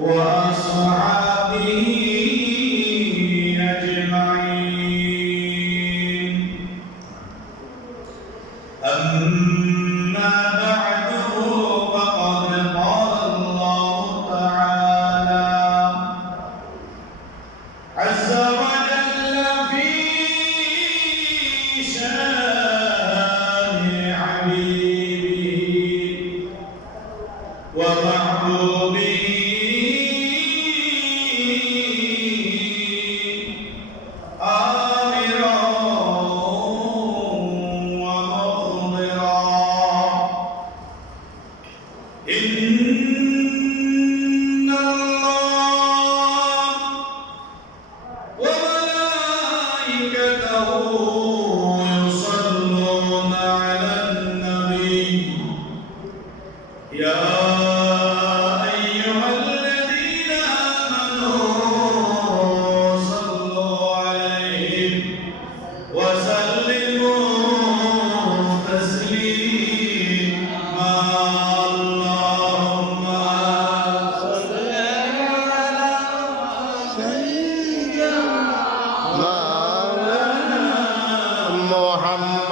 وأصحابه Amen.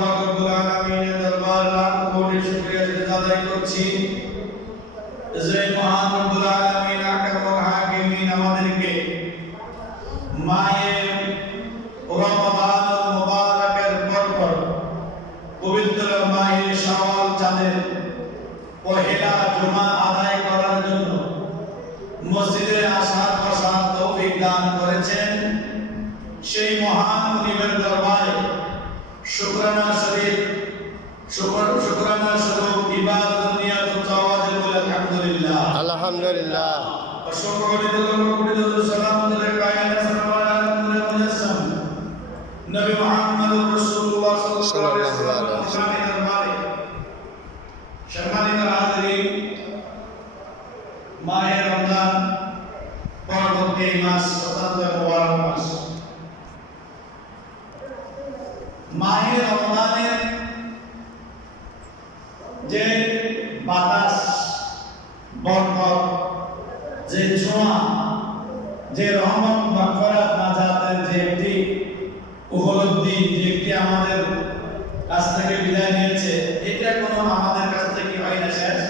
পাক রব্বুল আলামিনের দরবার লাখ কোটি শুকরিয়া আদায় করছি। মহান আমাদেরকে মায়ের শুকরানা শরীফ শুকর শুকরানা স্বরূপ ইবাদত নিয়াত চাওয়াজ বলে আলহামদুলিল্লাহ। আলহামদুলিল্লাহ। অসংখ্য কোটি লক্ষ কোটি দরুদ সালাম দরে কায়না সালাম আলা মুজাসসাম। নবী মুহাম্মদ রাসূলুল্লাহ সাল্লাল্লাহু আলাইহি ওয়াসাল্লাম। সম্মানিত হাজিরিন মাহে রমজান পরবর্তী মাস অত্যন্ত মোবারক মাস মাহে রমজানের যে বাতাস, বরকত, যে ছোঁয়া, যে রহমত বা নাজাতের যে একটি উপলব্ধি, যে একটি আমাদের কাছ থেকে বিদায় নিয়েছে, এটা কোনো আমাদের কাছ থেকে হয় না শেষ।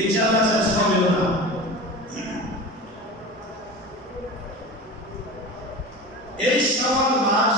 ইনশাআল্লাহ শেষ হবেও না। এই শ্রাবণ মাস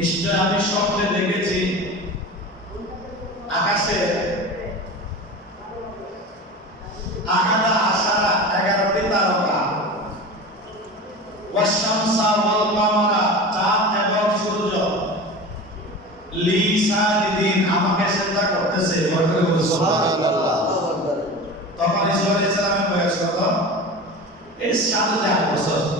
নিশ্চয় আমি স্বপ্নে দেখেছি। আকাশে আহাদা আশারা এগারোটি তারকা। ওয়াশামসা ওয়াল কামারা এবং সূর্য। লি সাজিদিন আমাকে করতেছে সুবহানাল্লাহ তখন ইসা আলাইহিস সালামের বয়স কত? এই সাত আট বছর।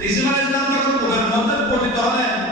ইসমাইল ইসলাম যখন কুবের মধ্যে পতিত হলেন